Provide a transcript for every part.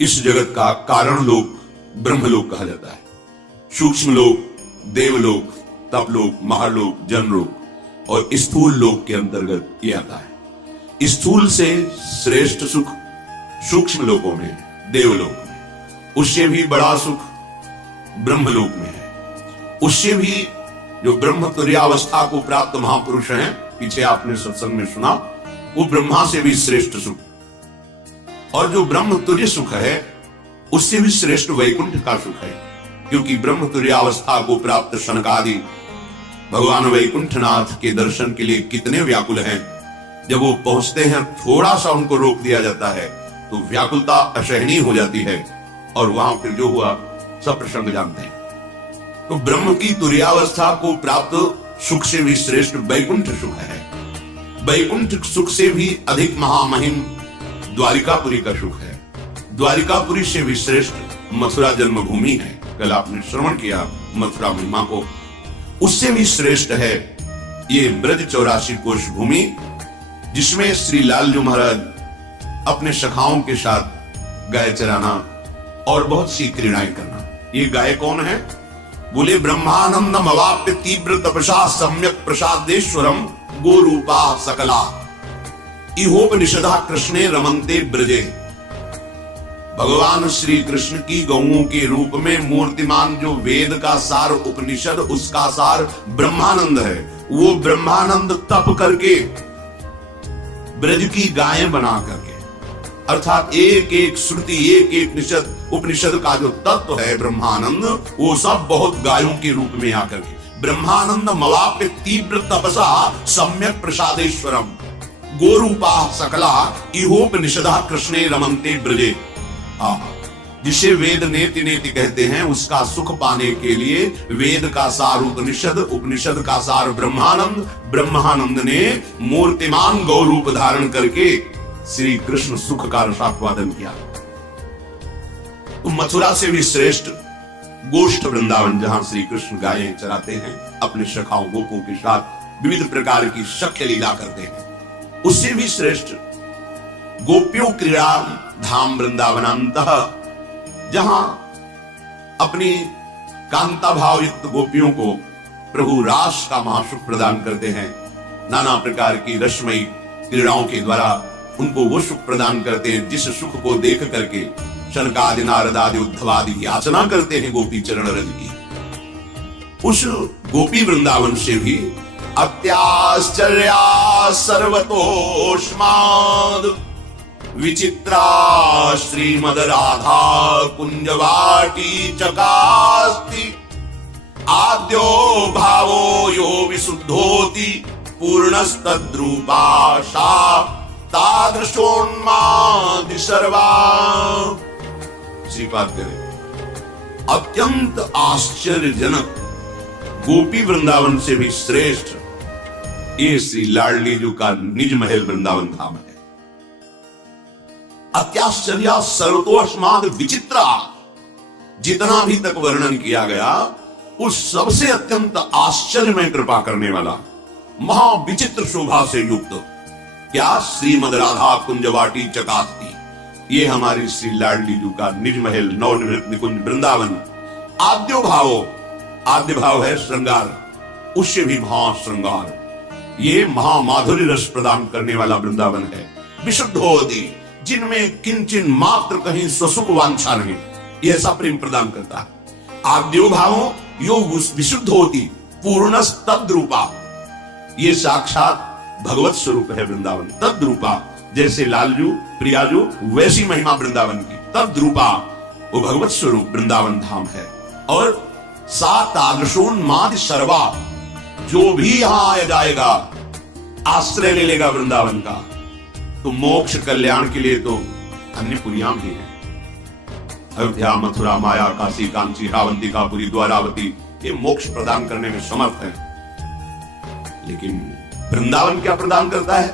इस जगत का कारण लोक ब्रह्मलोक कहा जाता है। सूक्ष्म लोक, देवलोक, तपलोक, महालोक, जनलोक और स्थूल लोक के अंतर्गत ये आता है। स्थूल से श्रेष्ठ सुख सूक्ष्म लोकों में, देवलोक में, उससे भी बड़ा सुख ब्रह्मलोक में है। उससे भी जो ब्रह्म तुर्यावस्था को प्राप्त महापुरुष हैं, पीछे आपने सत्संग में सुना, वो ब्रह्मा से भी श्रेष्ठ सुख, और जो ब्रह्म तुर्य सुख है उससे भी श्रेष्ठ वैकुंठ का सुख है। क्योंकि ब्रह्म तुर्यावस्था को प्राप्त शनकादि भगवान वैकुंठनाथ के दर्शन के लिए कितने व्याकुल हैं। जब वो पहुंचते हैं, थोड़ा सा उनको रोक दिया जाता है तो व्याकुलता असहनीय हो जाती है, और वहां फिर जो हुआ सब प्रसंग जानते हैं। तो ब्रह्म की तुर्यावस्था को प्राप्त सुख से भी श्रेष्ठ वैकुंठ सुख है। वैकुंठ सुख से भी अधिक महामहिम द्वारिकापुरी का सुख है। द्वारिकापुरी से भी श्रेष्ठ मथुरा जन्मभूमि है। कल आपने श्रवण किया मथुरा महिमा को। उससे भी श्रेष्ठ है ये ब्रज 84 कोश भूमि, जिसमें श्री लालजू महाराज अपने सखाओं के साथ गाय चराना और बहुत सी क्रीड़ाएं करना। ये गाय कौन है? बोले ब्रह्मानंदम अवाप्य तीव्र तपसा सम्यक प्रसादेश्वरम गोरूपा सकला इहोपनिषदा कृष्णे रमन्ते ब्रजे। भगवान श्री कृष्ण की गौओं के रूप में मूर्तिमान जो वेद का सार उपनिषद, उसका सार ब्रह्मानंद है। वो ब्रह्मानंद तप करके ब्रज की गायें बना करके, अर्थात एक एक श्रुति, एक एक निषद उपनिषद का जो तत्व है ब्रह्मानंद, वो सब बहुत गायों के रूप में आकर के ब्रह्मानंद मवाप्य तीव्र तपसा सम्यक प्रसादेश्वरम गोरूपा सकला इहोपनिषदा कृष्णे रमन्ते ब्रजे। जिसे वेद नेति नेति कहते हैं, उसका सुख पाने के लिए वेद का सार उपनिषद, उपनिषद का सार ब्रह्मानंद, ब्रह्मानंद ने मूर्तिमान गौ रूप धारण करके श्री कृष्ण सुख का रसास्वादन किया। तो मथुरा से भी श्रेष्ठ गोष्ठ वृंदावन, जहां श्री कृष्ण गायें चराते हैं, अपने सखाओं गोपों के साथ विविध प्रकार की शक्य लीला करते हैं, उससे भी श्रेष्ठ गोपियों क्रीड़ा धाम वृंदावनांतः, जहां अपनी कांता भाव युक्त गोपियों को प्रभु रास का महासुख प्रदान करते हैं। नाना प्रकार की रसमयी क्रीड़ाओं के द्वारा उनको वो सुख प्रदान करते हैं जिस सुख को देख करके शनकादि नारदादि उद्धवादि याचना करते हैं गोपी चरण रज की। उस गोपी वृंदावन से भी अत्याश्चर्या सर्वतोष्माद विचित्रा श्रीमद राधा कुंजवाटी चकास्ति आद्यो भावो यो विशुद्धोति पूर्णस्तद्रूपाशा तादृशोन्मादि सर्वा। श्रीपाद करें, अत्यंत आश्चर्यजनक गोपी वृंदावन से भी श्रेष्ठ ये श्री लाडलीजू का निज महल वृंदावन धाम है। अत्याश्चर्या सर्वतोष्माद विचित्रा, जितना भी तक वर्णन किया गया उस सबसे अत्यंत आश्चर्यमय कृपा करने वाला, महाविचित्र शोभा से युक्त, क्या श्रीमद राधा कुंजवाटी चकास्ती, ये हमारी श्री लाडलीजू का निज महल नवनिर्मित निकुंज वृंदावन। आद्यो भावो, आद्य भाव है श्रृंगार, उससे भी महा श्रृंगार, ये महामाधुर्य रस प्रदान करने वाला वृंदावन है। विशुद्ध होती, जिनमें किंचन मात्र कहीं स्वसुख वांछा नहीं, ये ऐसा प्रेम प्रदान करता है। आद्यो भावो यो विशुद्ध होती पूर्णस तद्रूपा, ये साक्षात भगवत स्वरूप है वृंदावन। तद्रूपा, जैसे लालजू प्रियाजू वैसी महिमा वृंदावन की। तद्रूपा, वो भगवत स्वरूप वृंदावन धाम है। और सा तादृशोन्मादि सर्वा, जो भी यहां आया जाएगा आश्रय ले लेगा वृंदावन का, तो मोक्ष कल्याण के लिए तो अन्य पुरियां भी हैं। अयोध्या, मथुरा, माया, काशी, कांची, रावंतिकापुरी, द्वारावती, ये मोक्ष प्रदान करने में समर्थ है। लेकिन वृंदावन क्या प्रदान करता है?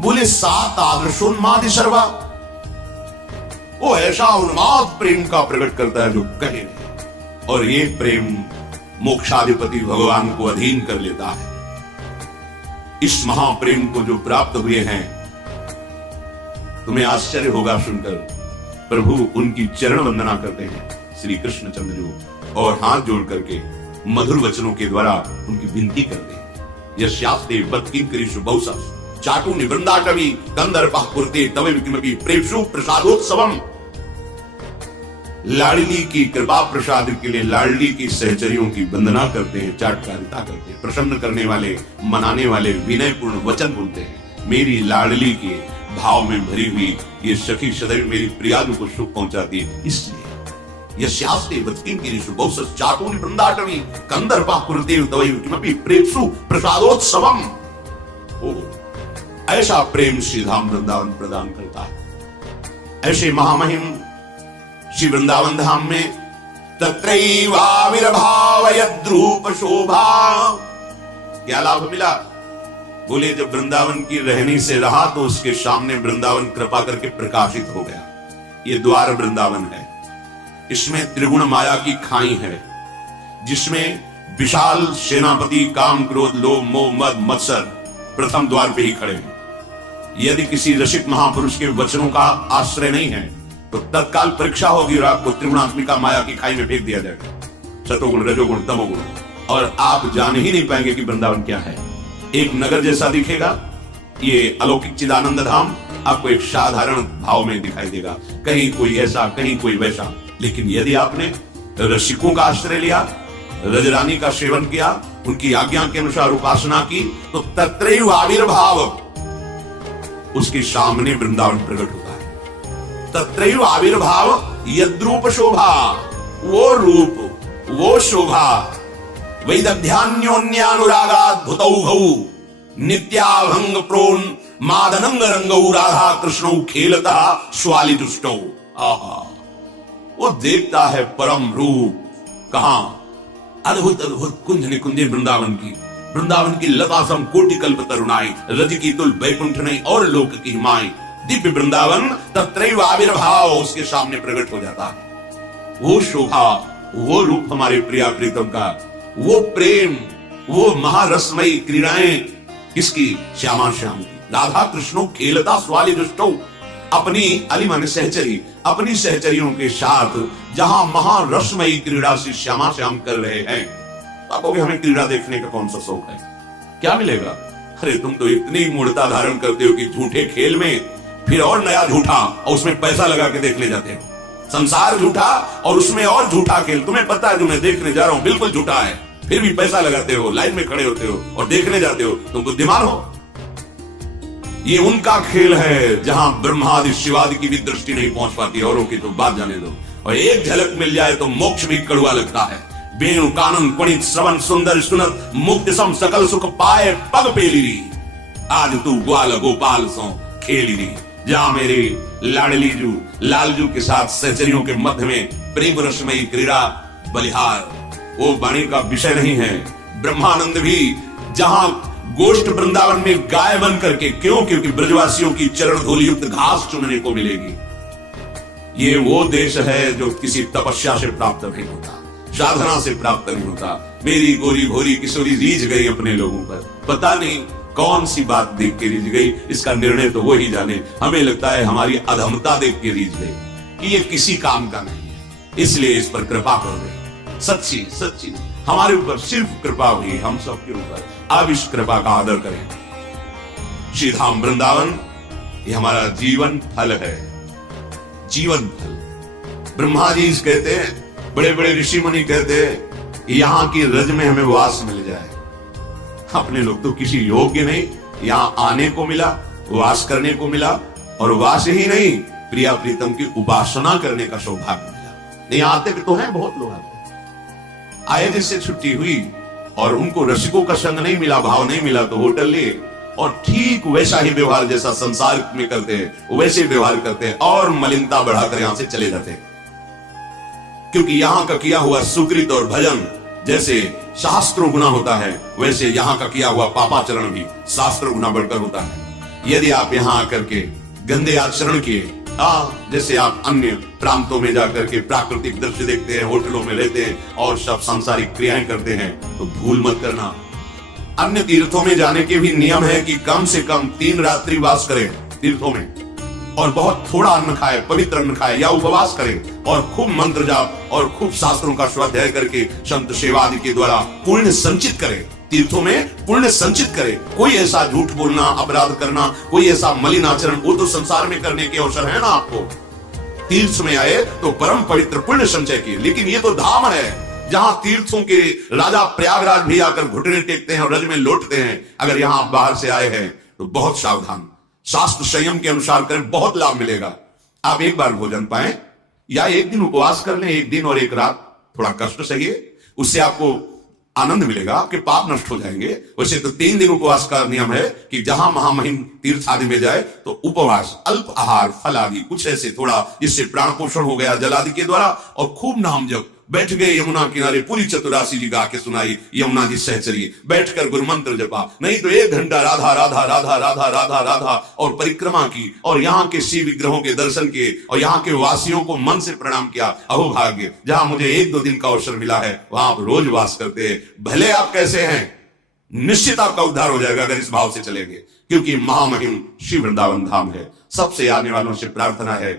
बोले सात आदर्शोन्मादि सर्वा, वो ऐसा उन्माद प्रेम का प्रकट करता है जो कहे नहीं। और ये प्रेम मोक्षाधिपति भगवान को अधीन कर लेता है। इस महाप्रेम को जो प्राप्त हुए हैं, तुम्हें आश्चर्य होगा सुनकर, प्रभु उनकी चरण वंदना करते हैं श्री कृष्ण चंद्र जी, और हाथ जोड़ करके मधुर वचनों के द्वारा उनकी विनती करते हैं। यस्यास्ते बत्किंकरीषु बहुशः चाटू निवृंदाटवी कंदर्पः कुरुते तवे किमपि प्रेषु प्रसादोत्सवम। लाडली की कृपा प्रसाद के लिए लाडली की सहचरियों की वंदना करते हैं, चाटकारिता करते हैं, प्रसन्न करने वाले, मनाने वाले विनयपूर्ण वचन बोलते हैं। मेरी लाडली के भाव में भरी हुई ये सखी सदैव मेरी प्रियालु को सुख पहुंचाती है। इसलिए यस्यास्ते बत्किंकरीषु बहुशः चाटू निवृंदाटवी कंदर्पः कुरुते तवे किमपि प्रेषु प्रसादोत्सवम। ऐसा प्रेम श्री धाम वृंदावन प्रदान करता है। ऐसे महामहिम श्री वृंदावन धाम में तत्रैवाविर्भाव यद्रूप शोभा। क्या लाभ मिला? बोले जब वृंदावन की रहनी से रहा तो उसके सामने वृंदावन कृपा करके प्रकाशित हो गया। ये द्वार वृंदावन है, इसमें त्रिगुण माया की खाई है, जिसमें विशाल सेनापति काम क्रोध लोभ मोह मद मत्सर प्रथम द्वार पे ही खड़े हैं। यदि किसी रसिक महापुरुष के वचनों का आश्रय नहीं है तो तत्काल परीक्षा होगी और आपको त्रिगुणात्मिका माया की खाई में फेंक दिया जाएगा, सतोगुण रजोगुण तमोगुण, और आप जान ही नहीं पाएंगे कि वृंदावन क्या है। एक नगर जैसा दिखेगा ये अलौकिक चिदानंद धाम, आपको एक साधारण भाव में दिखाई देगा, कहीं कोई ऐसा कहीं कोई वैसा। लेकिन यदि आपने रसिकों का आश्रय लिया, रजरानी का सेवन किया, उनकी आज्ञा के अनुसार उपासना की, तो तत्रैव आविर्भाव, उसके सामने वृंदावन प्रकट होता है। तत्रैव आविर्भाव यद्रूप शोभा, वो रूप वो शोभा, वैदध्यान्योन्यानुरागाद्भुतौ नित्याभंग प्रोन मादनंग रंगौ राधा कृष्णौ खेलता स्वालिदुष्टौ। आहा, वो देखता है परम रूप। कहां? अद्भुत अद्भुत कुंज निकुंजे वृंदावन की लता सम कोटि कल्प तरुणाई, रज की तुल बैकुंठ नहीं और लोक की माई। दिव्य वृंदावन तत्रैव आविर्भाव, उसके सामने प्रकट हो जाता है। वो शोभा, वो रूप हमारे प्रिया प्रीतम का, वो प्रेम, वो महारसमयी क्रीड़ाएं किसकी? श्यामा श्याम की। राधा कृष्णो खेलता स्वाली दुष्टो, अपनी अलिमन सहचरी, अपनी सहचरियों के साथ जहां महारसमयी क्रीड़ा से श्यामा श्याम कर रहे हैं। आपको हमें क्रीड़ा देखने का कौन सा शौक है? क्या मिलेगा? अरे तुम तो इतनी मूर्ता धारण करते हो कि झूठे खेल में फिर और नया झूठा और उसमें पैसा लगा के देख ले जाते हो। संसार झूठा और उसमें और झूठा खेल। तुम्हें पता है जो मैं देखने जा रहा हूं बिल्कुल झूठा है, फिर भी पैसा लगाते हो, लाइन में खड़े होते हो और देखने जाते हो। तुम बुद्धिमान हो? ये उनका खेल है जहां ब्रह्मादि शिवादि की भी दृष्टि नहीं पहुंच पाती, औरों की तो बात जाने दो। और एक झलक मिल जाए तो मोक्ष भी कड़वा लगता है। वेणु कानन पणित श्रवण सुंदर सुनत मुक्ति सम सकल सुख पाए पग पेली। आज तू ग्वाल गोपाल सो खेली। जहां मेरे लाडली जू लालजू के साथ सहचरियों के मध्य में प्रेम रसमयी क्रीड़ा बलिहार, वो वाणी का विषय नहीं है। ब्रह्मानंद भी जहां गोष्ठ वृंदावन में गाय बन करके, क्यों? क्योंकि ब्रजवासियों की चरण धूलि युक्त घास चुनने को मिलेगी। ये वो देश है जो किसी तपस्या से प्राप्त नहीं होता, साधना से प्राप्त नहीं होता। मेरी गोरी घोरी किशोरी रीझ गई अपने लोगों पर, पता नहीं कौन सी बात देख के रीझ गई, इसका निर्णय तो वो ही जाने। हमें लगता है हमारी अधमता देख के रीझ गई कि ये किसी काम का नहीं है, इसलिए इस पर कृपा कर दे। सच्ची सच्ची हमारे ऊपर सिर्फ कृपा हुई, हम सबके ऊपर। अब इस कृपा का आदर करें। श्री धाम वृंदावन ये हमारा जीवन फल है, जीवन फल। ब्रह्मा जी कहते हैं, बड़े बड़े ऋषि मुनि कहते हैं, यहां की रज में हमें वास मिल जाए। अपने लोग तो किसी योग्य नहीं, यहां आने को मिला, वास करने को मिला, और वास ही नहीं प्रिया प्रीतम की उपासना करने का सौभाग्य मिला। नहीं आते तो हैं बहुत लोग आए, जिससे छुट्टी हुई और उनको रसिकों का संग नहीं मिला, भाव नहीं मिला, तो होटल लिए और ठीक वैसा ही व्यवहार जैसा संसार में करते हैं वैसे व्यवहार करते हैं और मलिनता बढ़ाकर यहां से चले जाते हैं। क्योंकि यहां का किया हुआ सुकृत और भजन जैसे शास्त्रों गुना होता है, वैसे यहां का किया हुआ पापाचरण भी शास्त्र गुना बढ़कर होता है। यदि आप यहां आकर के गंदे आचरण किए, जैसे आप अन्य प्रांतों में जाकर के प्राकृतिक दृश्य देखते हैं, होटलों में रहते हैं और सब सांसारिक क्रियाएं करते हैं, तो भूल मत करना। अन्य तीर्थों में जाने के भी नियम है कि कम से कम 3 रात्रि वास करें तीर्थों में। और बहुत थोड़ा अन्न खाए, पवित्र अन्न खाए या उपवास करे और खूब मंत्र जाप और खूब शास्त्रों का स्वाध्याय करके संत सेवा आदि के द्वारा पुण्य संचित करे, तीर्थों में पुण्य संचित करे। कोई ऐसा झूठ बोलना, अपराध करना, कोई ऐसा मलिन आचरण, वो तो संसार में करने के अवसर है ना आपको। तीर्थ में आए तो परम पवित्र पुण्य संचय किए। लेकिन ये तो धाम है जहां तीर्थों के राजा प्रयागराज भी आकर घुटने टेकते हैं और रज में लौटते हैं। अगर यहां आप बाहर से आए हैं तो बहुत सावधान, शास्त्र संयम के अनुसार करें, बहुत लाभ मिलेगा। आप एक बार भोजन पाएं या एक दिन उपवास कर लें, एक दिन और एक रात थोड़ा कष्ट सहिए, उससे आपको आनंद मिलेगा, आपके पाप नष्ट हो जाएंगे। वैसे तो 3 दिन उपवास का नियम है कि जहां महामहिम तीर्थ आदि में जाए तो उपवास, अल्प आहार, फल आदि कुछ ऐसे थोड़ा, जिससे प्राण पोषण हो गया जल आदि के द्वारा, और खूब नाम जप। बैठ गए यमुना किनारे, पूरी चतुरासी जी गा के सुनाई, यमुना जी सहचरी, बैठकर गुरु मंत्र जपा, नहीं तो 1 घंटा राधा राधा राधा राधा राधा राधा और परिक्रमा की, और यहाँ के शिव विग्रहों के दर्शन किए, और यहाँ के वासियों को मन से प्रणाम किया। अहो भाग्य, जहां मुझे 1-2 दिन का अवसर मिला है वहां आप रोज वास करते हैं। भले आप कैसे हैं, निश्चित आपका उद्धार हो जाएगा अगर इस भाव से चलेंगे, क्योंकि महामहिम श्री वृंदावन धाम है। सबसे आने वालों से प्रार्थना है,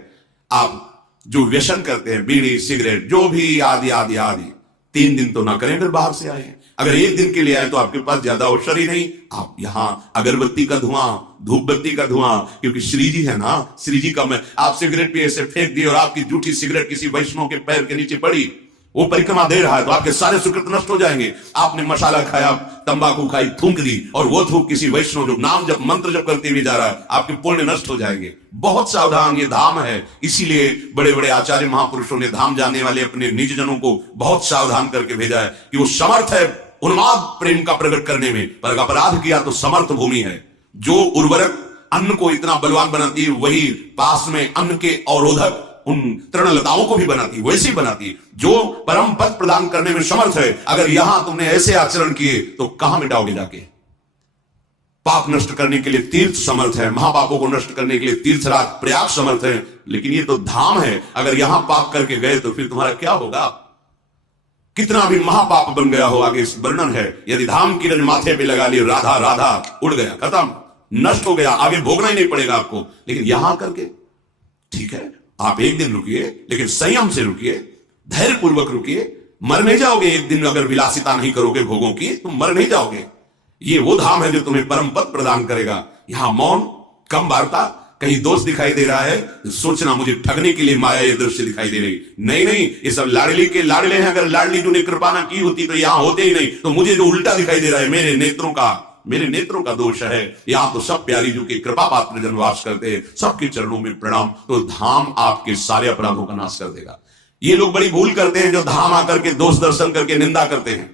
आप जो व्यसन करते हैं, बीड़ी सिगरेट जो भी आदि आदि आदि, 3 दिन तो ना करें अगर बाहर से आए हैं। अगर 1 दिन के लिए आए तो आपके पास ज्यादा अवसर ही नहीं। आप यहां अगरबत्ती का धुआं, धूप बत्ती का धुआं, क्योंकि श्री जी है ना, श्री जी का मैं, आप सिगरेट पिए से फेंक दी और आपकी जूठी सिगरेट किसी वैष्णव के पैर के नीचे पड़ी, वो परिक्रमा दे रहा है तो आपके सारे सुकृत नष्ट हो जाएंगे। आपने मसाला खाया, तंबाकू खाई, थूक दी, और वो थूक किसी वैष्णव जो नाम जब मंत्र जब करते हुए जा रहा है, आपके पुण्य नष्ट हो जाएंगे। बहुत सावधान, ये धाम है। इसीलिए बड़े बड़े आचार्य महापुरुषों ने धाम जाने वाले अपने निज जनों को बहुत सावधान करके भेजा है कि वो समर्थ है उन्माद प्रेम का प्रकट करने में, पर अपराध किया तो समर्थ भूमि है। जो उर्वरक अन्न को इतना बलवान बनाती है, वही पास में अन्न के अवरोधक उन तृणलताओं को भी बनाती, वैसे ही बनाती, जो परम पद प्रदान करने में समर्थ है। अगर यहां तुमने ऐसे आचरण किए तो कहां मिटाओगे जाके। पाप नष्ट करने के लिए तीर्थ समर्थ है, महापापों को नष्ट करने के लिए तीर्थराज प्रयाग समर्थ है। लेकिन ये तो धाम है, अगर यहां पाप करके गए तो फिर तुम्हारा क्या होगा। कितना भी महापाप बन गया हो, आगे इस वर्णन है। यदि धाम की रज माथे पे लगा ली, राधा राधा, उड़ गया, खत्म, नष्ट हो गया, आगे भोगना ही नहीं पड़ेगा आपको। लेकिन यहां करके ठीक है, आप 1 दिन रुकिए, लेकिन संयम से रुकिए, धैर्य पूर्वक रुकिए। मर नहीं जाओगे 1 दिन अगर विलासिता नहीं करोगे भोगों की, तुम मर नहीं जाओगे। ये वो धाम है जो तुम्हें परम पद प्रदान करेगा। यहां मौन, कम वार्ता, कहीं दोष दिखाई दे रहा है तो सोचना मुझे ठगने के लिए माया ये दृश्य दिखाई दे रही। नहीं नहीं, ये सब लाडली के लाडले हैं। अगर लाडली जो ने कृपा ना की होती तो यहां होते ही नहीं। तो मुझे जो उल्टा दिखाई दे रहा है मेरे नेत्रों का दोष है। यहां तो सब प्यारी जो की कृपा पात्र जन वास करते हैं, सबके चरणों में प्रणाम। तो धाम आपके सारे अपराधों का नाश कर देगा। ये लोग बड़ी भूल करते हैं जो धाम आकर के दोष दर्शन करके निंदा करते हैं।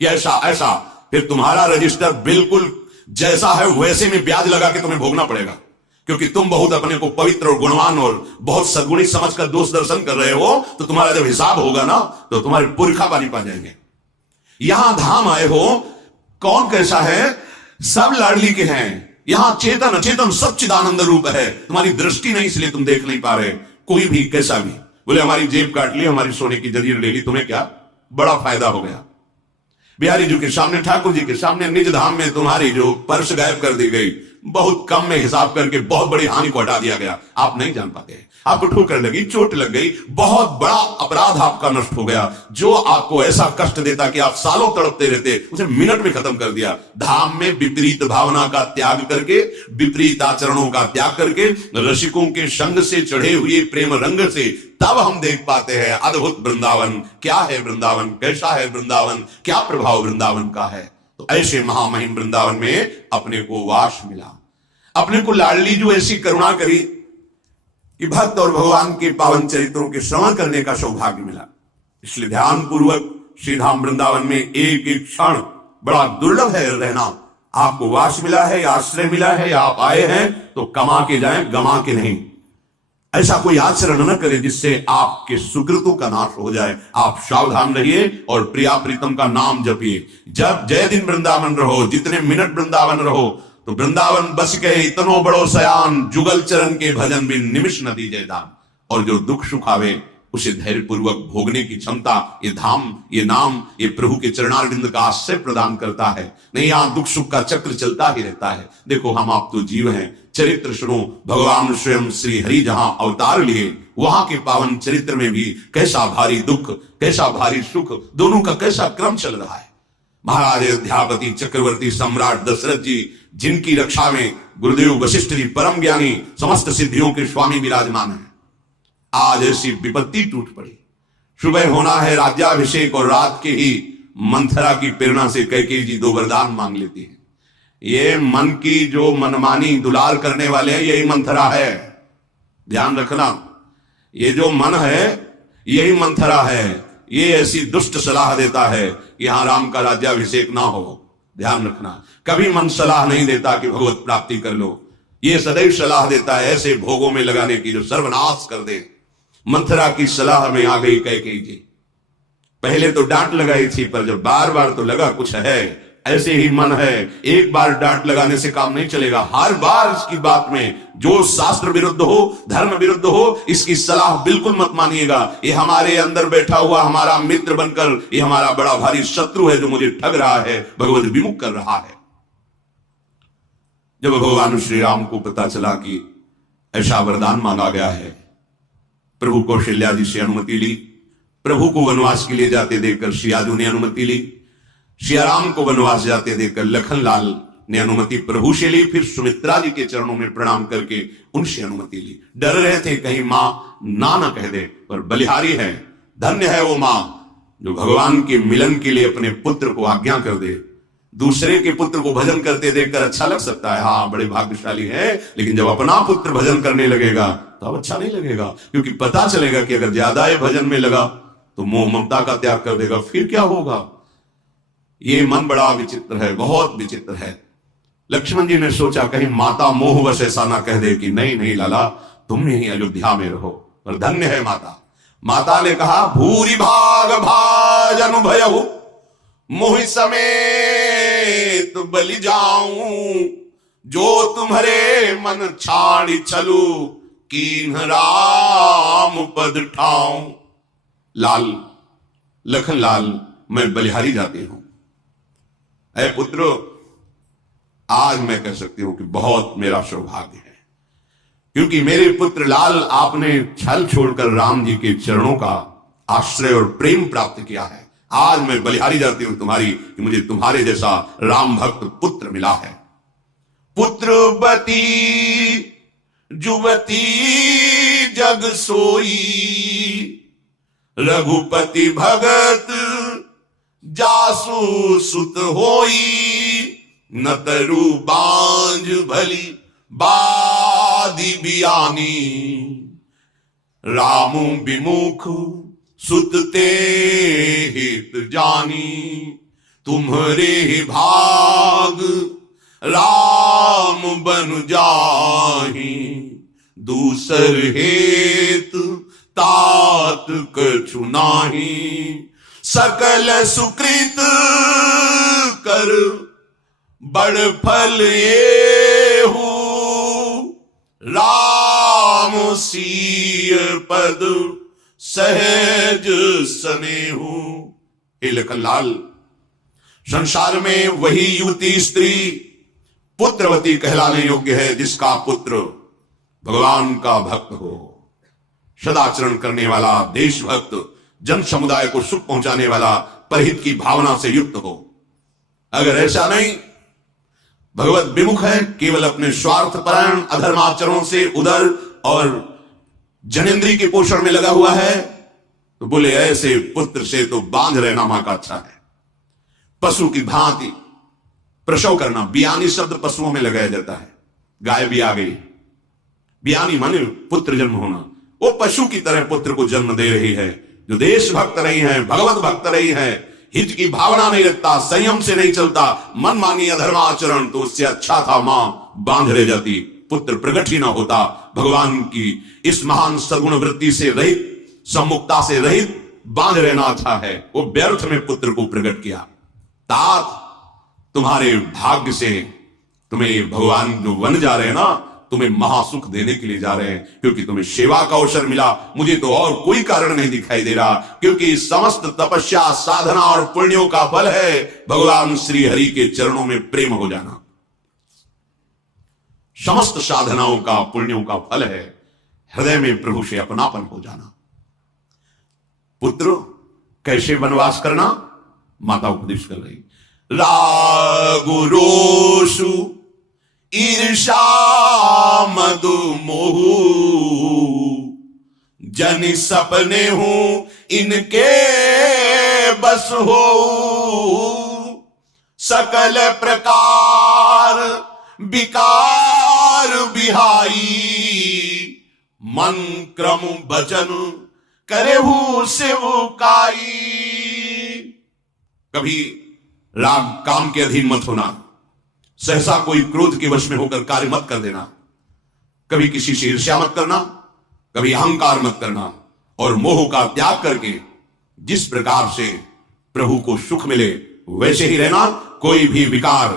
ये ऐसा फिर तुम्हारा रजिस्टर बिल्कुल जैसा है वैसे में ब्याज लगा के तुम्हें भोगना पड़ेगा, क्योंकि तुम बहुत अपने को पवित्र और गुणवान और बहुत सद्गुणी समझकर दोष दर्शन कर रहे हो। तो तुम्हारा जब हिसाब होगा ना तो तुम्हारे पुरखा पानी पा जाएंगे। यहां धाम आए हो, कौन कैसा है, सब लाडली के हैं। यहां चेतन अचेतन सब चिदानंद रूप है। तुम्हारी दृष्टि नहीं, इसलिए तुम देख नहीं पा रहे। कोई भी कैसा भी बोले हमारी जेब काट ली, हमारी सोने की जंजीर ले ली, तुम्हें क्या बड़ा फायदा हो गया। बिहारी जी के सामने, ठाकुर जी के सामने, निज धाम में तुम्हारी जो पर्स गायब कर दी गई, बहुत कम में हिसाब करके बहुत बड़ी हानि को हटा दिया गया। आप नहीं जान पाते, आपको ठोकर लगी, चोट लग गई, बहुत बड़ा अपराध आपका नष्ट हो गया। जो आपको ऐसा कष्ट देता कि आप सालों तड़पते रहते, उसे मिनट में खत्म कर दिया। धाम में विपरीत भावना का त्याग करके, विपरीत आचरणों का त्याग करके, रसिकों के संग से चढ़े हुए प्रेम रंग से तब हम देख पाते हैं अद्भुत वृंदावन। क्या है वृंदावन, कैसा है वृंदावन, क्या प्रभाव वृंदावन का है। तो ऐसे महामहिम वृंदावन में अपने को वास मिला। अपने को लाडली जो ऐसी करुणा करी कि भक्त और भगवान के पावन चरित्रों के श्रवण करने का सौभाग्य मिला। इसलिए ध्यान पूर्वक श्रीधाम वृंदावन में एक एक क्षण बड़ा दुर्लभ है रहना। आपको वास मिला है, आश्रय मिला है, या आप आए हैं तो कमा के जाएं, गमा के नहीं। ऐसा कोई आचरण न करे जिससे आपके सुकृतों का नाश हो जाए। आप सावधान रहिए और प्रिया प्रीतम का नाम जपिए। जब जय दिन वृंदावन रहो, जितने मिनट वृंदावन रहो, तो वृंदावन बस के इतनो बड़ो सयान, जुगल चरण के भजन भी निमिष न दीजिए दान। और जो दुख सुख आवे उसे धैर्य पूर्वक भोगने की क्षमता ये धाम, ये नाम, ये प्रभु के चरणारविंद का आश्रय प्रदान करता है। नहीं, यहां दुख सुख का चक्र चलता ही रहता है। देखो हम आप तो जीव हैं, चरित्र सुनो। भगवान स्वयं श्री हरि जहां अवतार लिए, वहां के पावन चरित्र में भी कैसा भारी दुख, कैसा भारी सुख, दोनों का कैसा क्रम चल रहा है। महाराज अयोध्यापति चक्रवर्ती सम्राट दशरथ जी, जिनकी रक्षा में गुरुदेव वशिष्ठ जी परम ज्ञानी, समस्त सिद्धियों के स्वामी विराजमान हैं, आज ऐसी विपत्ति टूट पड़ी। सुबह होना है राज्याभिषेक और रात के ही मंथरा की प्रेरणा से कैकेयी जी 2 वरदान मांग लेती है। ये मन की जो मनमानी दुलार करने वाले हैं, यही मंथरा है। ध्यान रखना, ये जो मन है यही मंथरा है। ये ऐसी दुष्ट सलाह देता है, यहां राम का राज्याभिषेक ना हो। ध्यान रखना, कभी मन सलाह नहीं देता कि भगवत प्राप्ति कर लो। ये सदैव सलाह देता है ऐसे भोगों में लगाने की जो सर्वनाश कर दे। मंथरा की सलाह में आ गई कैकेयी जी। पहले तो डांट लगाई थी, पर जब बार बार तो लगा कुछ है, ऐसे ही मन है, एक बार डांट लगाने से काम नहीं चलेगा। हर बार इसकी बात में जो शास्त्र विरुद्ध हो, धर्म विरुद्ध हो, इसकी सलाह बिल्कुल मत मानिएगा। ये हमारे अंदर बैठा हुआ हमारा मित्र बनकर ये हमारा बड़ा भारी शत्रु है, जो मुझे ठग रहा है, भगवत विमुख कर रहा है। जब भगवान श्री राम को पता चला कि ऐसा वरदान मांगा गया है, प्रभु कौशल्या जी से अनुमति ली। प्रभु को वनवास के लिए जाते देखकर सियाजू ने अनुमति ली। सियाराम को वनवास जाते देखकर लखनलाल ने अनुमति प्रभु से ली। फिर सुमित्रा जी के चरणों में प्रणाम करके उनसे अनुमति ली। डर रहे थे कहीं मां ना कह दे, पर बलिहारी है, धन्य है वो मां जो भगवान के मिलन के लिए अपने पुत्र को आज्ञा कर दे। दूसरे के पुत्र को भजन करते देखकर अच्छा लग सकता है, हाँ बड़े भाग्यशाली है, लेकिन जब अपना पुत्र भजन करने लगेगा तो अब अच्छा नहीं लगेगा, क्योंकि पता चलेगा कि अगर ज्यादा ये भजन में लगा तो मोह ममता का त्याग कर देगा, फिर क्या होगा। ये मन बड़ा विचित्र है, बहुत विचित्र है। लक्ष्मण जी ने सोचा कहीं माता मोहवश ऐसा ना कह दे कि नहीं नहीं लाला, तुम यहीं अयोध्या में रहो, पर धन्य है माता। माता ने कहा भूरि भाग भाजन भयहु मोहि समेत बलि जाऊं, जो तुम्हारे मन छाड़ी चलू कीन्ह राम पद ठाऊं। लाल, लखन लाल, मैं बलिहारी जाती हूं। ऐ पुत्र, आज मैं कह सकती हूं कि बहुत मेरा सौभाग्य है, क्योंकि मेरे पुत्र लाल आपने छल छोड़कर राम जी के चरणों का आश्रय और प्रेम प्राप्त किया है। आज मैं बलिहारी जाती हूं तुम्हारी, कि मुझे तुम्हारे जैसा राम भक्त पुत्र मिला है। पुत्रवती जुवती जग सोई, रघुपति भगत जासु सुत होई, न तरु बांझ भली बादी बियानी, रामु विमुख सुत ते हित जानी, तुम्हारे भाग राम बन जाही, दूसर हेत तात कछु नाही, सकल सुकृत कर बड़ फल एहु, राम सीय पद सहज सनेहु। हे लखनलाल, संसार में वही युवती स्त्री पुत्रवती कहलाने योग्य है जिसका पुत्र भगवान का भक्त हो, सदाचरण करने वाला, देशभक्त, जन समुदाय को सुख पहुंचाने वाला, परहित की भावना से युक्त हो। अगर ऐसा नहीं, भगवत विमुख है, केवल अपने स्वार्थ परायण अधर्माचरणों से उदर और जनेन्द्री के पोषण में लगा हुआ है, तो बोले ऐसे पुत्र से तो बांध रहना मां का अच्छा है। पशु की भांति प्रसव करना, बियानी शब्द पशुओं में लगाया जाता है। गाय भी आ गई, बियानी माने पुत्र जन्म होना। वो पशु की तरह पुत्र को जन्म दे रही है, जो देशभक्त रही है, भगवत भक्त रही है, हित की भावना नहीं रखता, संयम से नहीं चलता, मनमानी अधर्माचरण, तो उससे अच्छा था मां बांध रह जाती, पुत्र प्रकट ही ना होता। भगवान की इस महान सगुण वृत्ति से रहित, सम्मुखता से रहित बांध रहना अच्छा है। वो व्यर्थ में पुत्र को प्रकट किया। तात, तुम्हारे भाग्य से तुम्हें भगवान जो वन जा रहे हैं ना, तुम्हें महासुख देने के लिए जा रहे हैं, क्योंकि तुम्हें सेवा का अवसर मिला। मुझे तो और कोई कारण नहीं दिखाई दे रहा, क्योंकि समस्त तपस्या, साधना और पुण्यों का फल है भगवान श्री हरि के चरणों में प्रेम हो जाना। समस्त साधनाओं का, पुण्यों का फल है हृदय में प्रभु से अपनापन हो जाना। पुत्र कैसे वनवास करना, माता उपदेश कर रही। राग रोषु ईर्षा मधु मोहु, जन सपने हूं इनके बस हो। सकल प्रकार विकार बिहाई, मन क्रम भजन करेहु सेवकाई। कभी राग काम के अधीन मत होना, सहसा कोई क्रोध के वश में होकर कार्य मत कर देना, कभी किसी से ईर्ष्या मत करना, कभी अहंकार मत करना, और मोह का त्याग करके जिस प्रकार से प्रभु को सुख मिले वैसे ही रहना। कोई भी विकार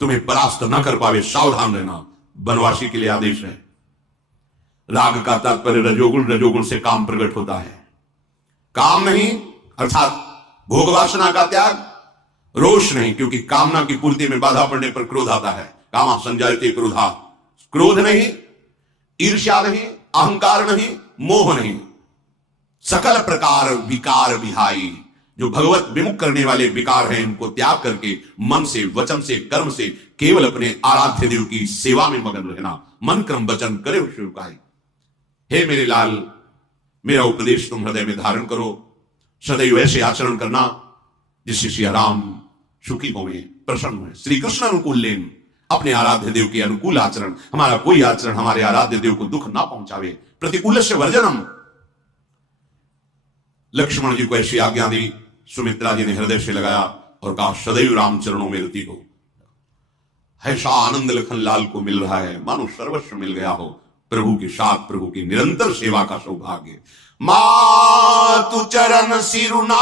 तुम्हें परास्त न कर पावे, सावधान रहना। वनवासी के लिए आदेश है। राग का तात्पर्य रजोगुण, रजोगुण से काम प्रकट होता है। काम नहीं अर्थात भोग वासना का त्याग, रोष नहीं, क्योंकि कामना की पूर्ति में बाधा पड़ने पर क्रोध आता है। कामा संजायते क्रोधा, क्रोध नहीं, ईर्ष्या नहीं, अहंकार नहीं, मोह नहीं। सकल प्रकार विकार विहाई, जो भगवत विमुख करने वाले विकार हैं, इनको त्याग करके मन से, वचन से, कर्म से केवल अपने आराध्य देव की सेवा में मगन रहना। मन क्रम वचन करे शिवकाई। हे मेरे लाल, मेरा उपदेश तुम हृदय में धारण करो, सदैव ऐसे आचरण करना जिससे श्री राम सुखी होवे, प्रसन्न हुए। श्री कृष्ण अनुकूल लेन, अपने आराध्य देव के अनुकूल आचरण। हमारा कोई आचरण हमारे आराध्य देव को दुख ना पहुंचावे। प्रतिकूल से वर्जनम। लक्ष्मण जी को ऐसी आज्ञा दी, सुमित्रा जी ने हृदय से लगाया और कहा सदैव राम चरणों में रति हो। ऐसा आनंद लखन लाल को मिल रहा है मानो सर्वस्व मिल गया हो। प्रभु के साथ प्रभु की निरंतर सेवा का सौभाग्य। मातु चरण सिरुनाई,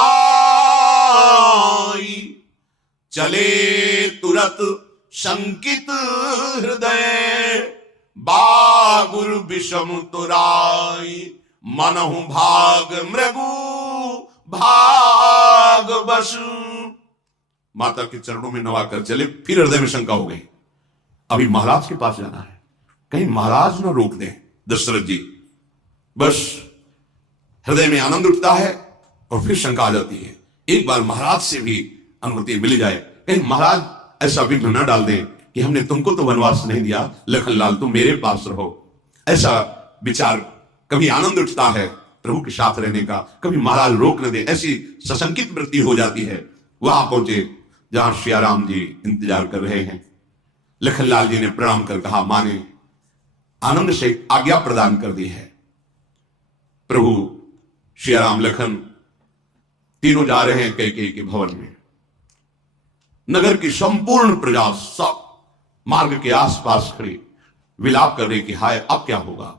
चले तुरत संकित हृदय। बागुर विषम तुराई, मनहु भाग मृगु भाग बस। माता के चरणों में नवाकर चले। फिर हृदय में शंका हो गई, अभी महाराज के पास जाना है, कहीं महाराज ना रोक दें दशरथ जी। बस हृदय में आनंद उठता है और फिर शंका आ जाती है, एक बार महाराज से भी अनुमति मिल जाए, कहीं महाराज ऐसा विघ्न न डाल दे कि हमने तुमको तो वनवास नहीं दिया, लखनलाल तुम मेरे पास रहो। ऐसा विचार, कभी आनंद उठता है प्रभु के साथ रहने का, कभी महाराज रोक न दे, ऐसी सशंकित वृत्ति हो जाती है। वहां पहुंचे जहां श्री राम जी इंतजार कर रहे हैं। लखनलाल जी ने प्रणाम कर कहा, मां ने आनंद से आज्ञा प्रदान कर दी है। प्रभु श्री राम लखन तीनों जा रहे हैं कैकेयी के भवन में। नगर की संपूर्ण प्रजा सब मार्ग के आसपास खड़ी विलाप कर रही कि हाय अब क्या होगा,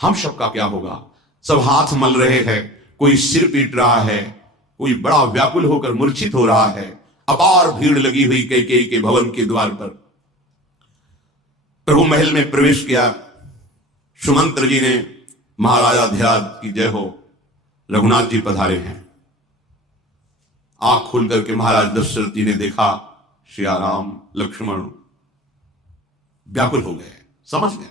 हम सबका क्या होगा। सब हाथ मल रहे हैं, कोई सिर पीट रहा है, कोई बड़ा व्याकुल होकर मूर्छित हो रहा है। अपार भीड़ लगी हुई कैकेयी के भवन के द्वार पर। प्रभु महल में प्रवेश किया। सुमंत्र जी ने महाराजा ध्यान की जय हो, रघुनाथ जी पधारे हैं। आंख खोल करके महाराज दशरथ जी ने देखा श्री राम लक्ष्मण व्याकुल हो गए, समझ गए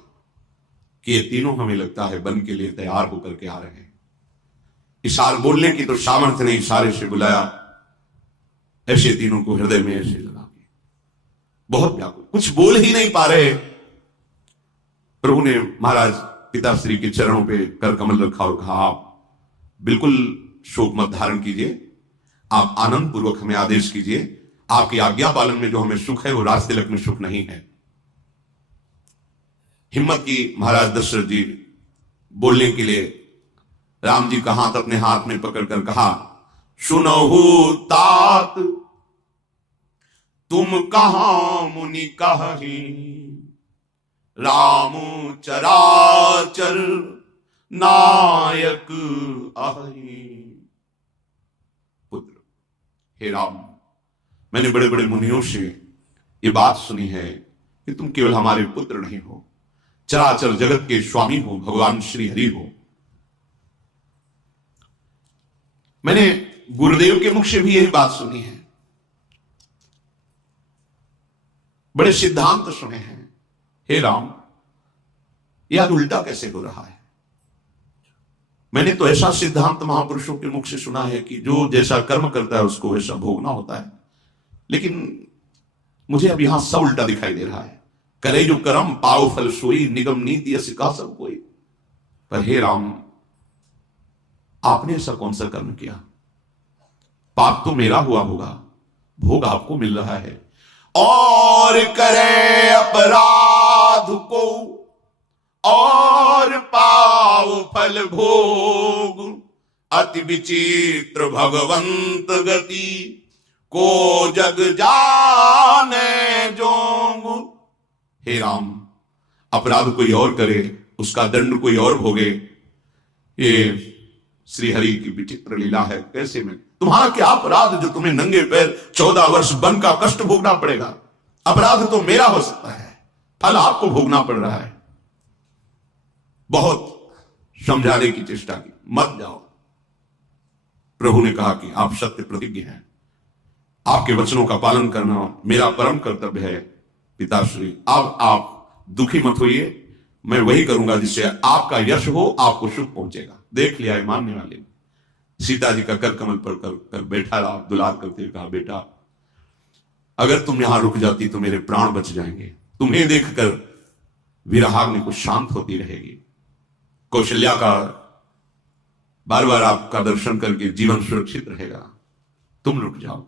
कि ये तीनों हमें लगता है वन के लिए तैयार होकर के आ रहे हैं। इशारे बोलने की तो सामर्थ्य नहीं, इशारे से बुलाया। ऐसे तीनों को हृदय में ऐसे लगा के बहुत व्याकुल, कुछ बोल ही नहीं पा रहे। प्रभु ने महाराज पिताश्री के चरणों पे कर कमल रखा और कहा, आप बिल्कुल शोक मत धारण कीजिए, आप आनंद पूर्वक हमें आदेश कीजिए। आपकी आज्ञा पालन में जो हमें सुख है वो राज तिलक में सुख नहीं है। हिम्मत की महाराज दशरथ जी बोलने के लिए राम जी का हाथ अपने हाथ में पकड़कर कहा, सुनहु तात तुम कहां मुनि कहि, राम चराचर नायक आहि। पुत्र, हे राम, मैंने बड़े बड़े मुनियों से ये बात सुनी है कि तुम केवल हमारे पुत्र नहीं हो, चराचर जगत के स्वामी हो, भगवान श्री हरि हो। मैंने गुरुदेव के मुख से भी यही बात सुनी है, बड़े सिद्धांत सुने हैं। हे राम, यह उल्टा कैसे हो रहा है? मैंने तो ऐसा सिद्धांत महापुरुषों के मुख से सुना है कि जो जैसा कर्म करता है उसको वैसा भोगना होता है, लेकिन मुझे अब यहां सब उल्टा दिखाई दे रहा है। करे जो कर्म पाओ फल सोई, निगम नीति ऐसी का सब कोई। पर हे राम, आपने ऐसा कौन सा कर्म किया? पाप तो मेरा हुआ होगा, भोग आपको मिल रहा है। और करे अपराध को और पाओ फल भोग, अति विचित्र भगवंत गति को जग जाने जोग। हे राम, अपराध कोई और करे, उसका दंड कोई और भोगे, ये श्री हरि की विचित्र लीला है। कैसे में तुम्हारा क्या अपराध जो तुम्हें नंगे पैर 14 वर्ष वन का कष्ट भोगना पड़ेगा? अपराध तो मेरा हो सकता है, फल आपको भोगना पड़ रहा है। बहुत समझाने की चेष्टा की, मत जाओ। प्रभु ने कहा कि आप सत्य प्रतिज्ञ हैं, आपके वचनों का पालन करना मेरा परम कर्तव्य है। पिताश्री, अब आप दुखी मत होइए, मैं वही करूंगा जिससे आपका यश हो, आपको सुख पहुंचेगा। देख लिया है मानने वाले, सीता जी का कर कमल पर कर बैठा रहा, दुलार करते कहा, बेटा अगर तुम यहां रुक जाती तो मेरे प्राण बच जाएंगे। तुम्हें देखकर विरहाग्नि कुछ शांत होती रहेगी। कौशल्या का बार बार आपका दर्शन करके जीवन सुरक्षित रहेगा। तुम रुक जाओ।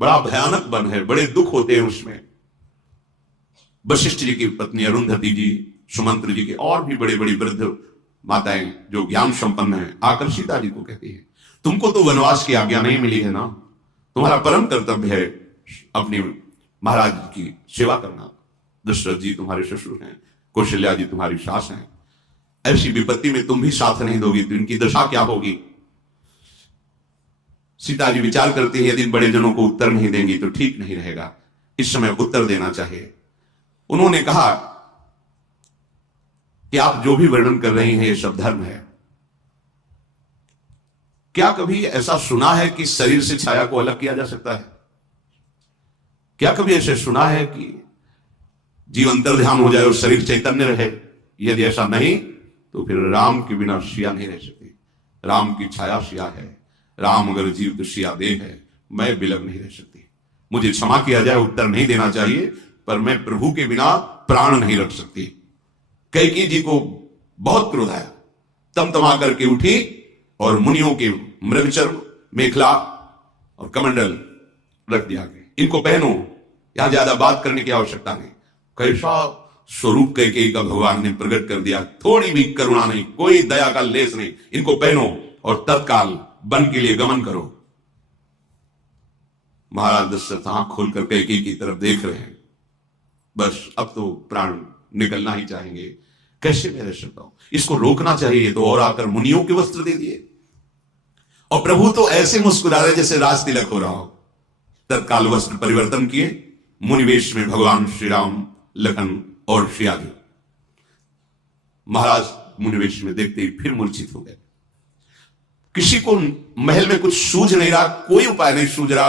बड़ा भयानक वन है, बड़े दुख होते हैं उसमें। वशिष्ठ जी की पत्नी अरुंधति जी, सुमंत्र जी के और भी बड़े बड़ी वृद्ध माताएं जो ज्ञान संपन्न है, आकर सीता जी को कहती है, तुमको तो वनवास की आज्ञा नहीं मिली है ना, तुम्हारा परम कर्तव्य है अपनी महाराज की सेवा करना। दशरथ जी तुम्हारे ससुर हैं, कौशल्या जी तुम्हारी सास हैं। ऐसी विपत्ति में तुम भी साथ नहीं दोगी तो इनकी दशा क्या होगी? सीता जी विचार करती है, यदि बड़े जनों को उत्तर नहीं देंगी तो ठीक नहीं रहेगा, इस समय उत्तर देना चाहिए। उन्होंने कहा कि आप जो भी वर्णन कर रही हैं ये सब धर्म है। क्या कभी ऐसा सुना है कि शरीर से छाया को अलग किया जा सकता है? क्या कभी ऐसे सुना है कि जीव अंतर्ध्यान हो जाए और शरीर चैतन्य रहे? यदि ऐसा नहीं तो फिर राम के बिना सिया नहीं रह सकती। राम की छाया सिया है, राम अगर जीव तो सिया देह है। मैं बिलग नहीं रह सकती। मुझे क्षमा किया जाए, उत्तर नहीं देना चाहिए, पर मैं प्रभु के बिना प्राण नहीं रख सकती। कैकेयी जी को बहुत क्रोध आया, तमतमा करके उठी और मुनियों के मृगचर्म, मेखला और कमंडल रख दिया गया, इनको पहनो, यहां ज्यादा बात करने की आवश्यकता नहीं। कैसा स्वरूप कैकेयी का भगवान ने प्रकट कर दिया, थोड़ी भी करुणा नहीं, कोई दया का लेस नहीं। इनको पहनो और तत्काल वन के लिए गमन करो। महाराज दशरथ आंख खोलकर कैकेयी की तरफ देख रहे हैं, बस अब तो प्राण निकलना ही चाहेंगे। कैसे मैं रह सकता हूं? इसको रोकना चाहिए तो और आकर मुनियों के वस्त्र दे दिए, और प्रभु तो ऐसे मुस्कुरा रहे जैसे राज तिलक हो रहा हो। तत्काल वस्त्र परिवर्तन किए, मुनिवेश में भगवान श्री राम, लखन और सिया जी। महाराज मुनिवेश में देखते ही फिर मूर्छित हो गए। किसी को महल में कुछ सूझ नहीं रहा, कोई उपाय नहीं सूझ रहा।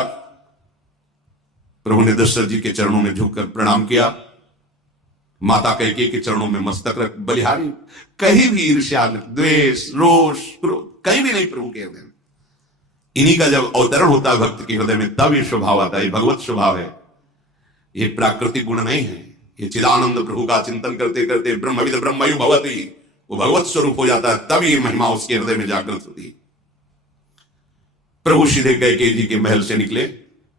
प्रभु ने दशरथ जी के चरणों में झुककर प्रणाम किया, माता कैकेयी के चरणों में मस्तक रख बलिहारी। कहीं भी ईर्ष्या, द्वेष, रोष, क्रोध कहीं भी नहीं प्रभु के हृदय में। इन्हीं का जब अवतरण होता है भक्त के हृदय में, तब ये स्वभाव आता है। ये भगवत स्वभाव है, ये प्राकृतिक गुण नहीं है। ये चिदानंद प्रभु का चिंतन करते करते ब्रह्मविद ब्रह्मयु भवति, वो भगवत स्वरूप हो जाता है, तब ये महिमा उसके हृदय में जागृत होती है। प्रभु सीधे कैकेयी जी के महल से निकले,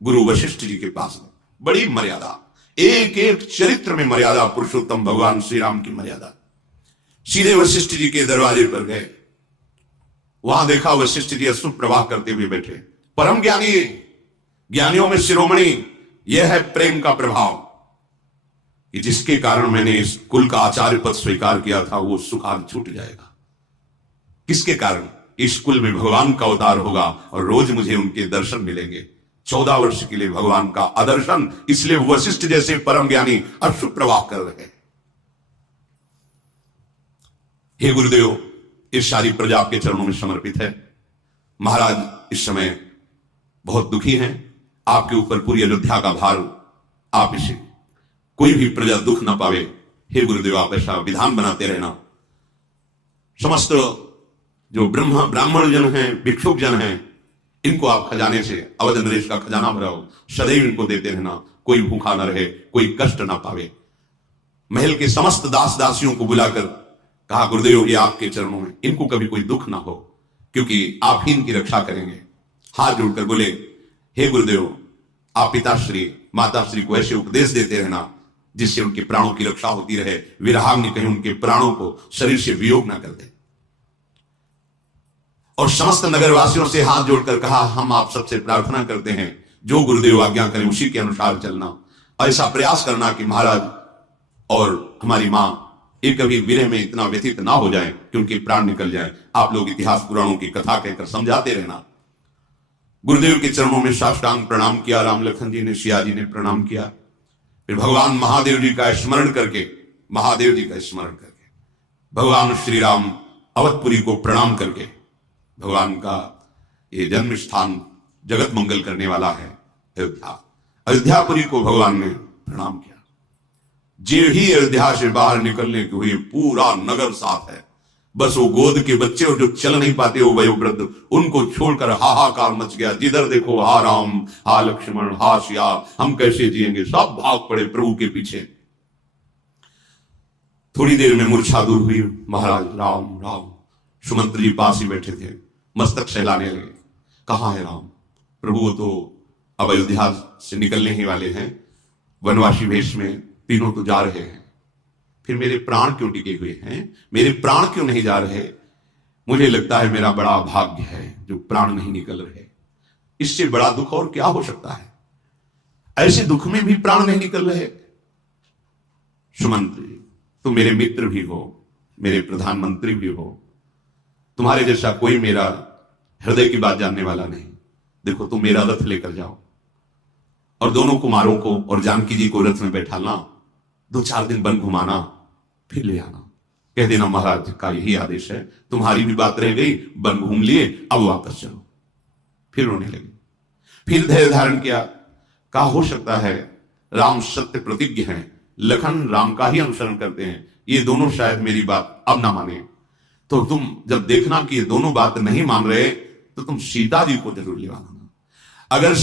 गुरु वशिष्ठ जी के पास में। बड़ी मर्यादा, एक एक चरित्र में मर्यादा, पुरुषोत्तम भगवान श्री राम की मर्यादा। सीधे वशिष्ठ जी के दरवाजे पर गए, वहां देखा वशिष्ठ जी अश्रु प्रवाह करते हुए बैठे। परम ज्ञानी, ज्ञानियों में शिरोमणि, यह है प्रेम का प्रभाव कि जिसके कारण मैंने इस कुल का आचार्य पद स्वीकार किया था, वो सुखाग छूट जाएगा। किसके कारण? इस कुल में भगवान का अवतार होगा और रोज मुझे उनके दर्शन मिलेंगे। 14 वर्ष के लिए भगवान का आदर्शन, इसलिए वशिष्ठ जैसे परम ज्ञानी अश्रु प्रवाह कर रहे हैं। हे गुरुदेव, इस सारी प्रजा आपके चरणों में समर्पित है। महाराज इस समय बहुत दुखी हैं, आपके ऊपर पूरी अयोध्या का भार, आप इसे कोई भी प्रजा दुख ना पावे, हे गुरुदेव आप ऐसा विधान बनाते रहना, समस्त जो ब्राह्मण जन हैं, भिक्षुक जन हैं, इनको आप खजाने से, अवध नरेश का खजाना भराओ, सदैव इनको देते रहना, कोई भूखा ना रहे, कोई कष्ट ना पावे। महल के समस्त दास दासियों को बुलाकर कहा, गुरुदेव ये आपके चरणों में, इनको कभी कोई दुख ना हो, क्योंकि आप ही इनकी रक्षा करेंगे। हाथ जोड़कर बोले, हे गुरुदेव आप पिताश्री माताश्री को ऐसे उपदेश देते रहना जिससे उनके प्राणों की रक्षा होती रहे, विरहाग्नि कहीं उनके प्राणों को शरीर से वियोग ना कर दे। और समस्त नगरवासियों से हाथ जोड़कर कहा, हम आप सबसे प्रार्थना करते हैं, जो गुरुदेव आज्ञा करें उसी के अनुसार चलना। ऐसा प्रयास करना कि महाराज और हमारी मां एक कभी विरह में इतना व्यथित ना हो जाए कि उनके प्राण निकल जाए। आप लोग इतिहास पुराणों की कथा कहकर समझाते रहना। गुरुदेव के चरणों में साष्टांग प्रणाम किया। राम लखन जी ने, सिया जी ने प्रणाम किया। फिर भगवान महादेव जी का स्मरण करके, भगवान श्री राम अवधपुरी को प्रणाम करके, भगवान का ये जन्म स्थान जगत मंगल करने वाला है अयोध्यापुरी को भगवान ने प्रणाम किया। जे ही अयोध्या से बाहर निकलने के हुए पूरा नगर साफ है, बस वो गोद के बच्चे और जो चल नहीं पाते वो वयोवृद्ध, उनको छोड़कर हाहाकार मच गया। जिधर देखो हा राम, हा लक्ष्मण, हा सिया, हम कैसे जिएंगे, सब भाग पड़े प्रभु के पीछे। थोड़ी देर में मूर्छा दूर हुई। महाराज राम राम, सुमंत्र जी पास ही बैठे थे, मस्तक सहलाने लगे। कहाँ है राम? प्रभु वो तो अब अयोध्या से निकलने ही वाले हैं, वनवासी वेश में, तीनों तो जा रहे हैं। फिर मेरे प्राण क्यों टिके हुए हैं? मेरे प्राण क्यों नहीं जा रहे? मुझे लगता है मेरा बड़ा भाग्य है जो प्राण नहीं निकल रहे। इससे बड़ा दुख और क्या हो सकता है? ऐसे दुख में भी प्राण नहीं निकल रहे। सुमंत्र जी, तुम मेरे मित्र भी हो, मेरे प्रधानमंत्री भी हो, तुम्हारे जैसा कोई मेरा हृदय की बात जानने वाला नहीं। देखो तुम मेरा रथ लेकर जाओ और दोनों कुमारों को और जानकी जी को रथ में बैठाना, 2-4 दिन वन घुमाना, फिर ले आना। कह देना महाराज का यही आदेश है, तुम्हारी भी बात रह गई, वन घूम लिए, अब वापस चलो। फिर रोने लगे। फिर धैर्य धारण किया। कहा हो सकता है राम सत्य प्रतिज्ञ हैं, लखन राम का ही अनुसरण करते हैं, ये दोनों शायद मेरी बात अब ना माने। तो तुम जब देखना कि ये दोनों बात नहीं मान रहे तो तुम सीता जी को जरूर ले आना। अगर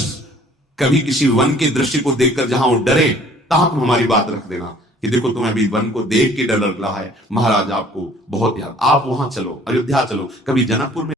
कभी किसी वन की दृष्टि को देखकर जहां वो डरे, तहां तुम हमारी बात रख देना कि देखो तुम्हें अभी वन को देख के डर लग रहा है, महाराज आपको बहुत याद, आप वहां चलो, अयोध्या चलो, कभी जनकपुर में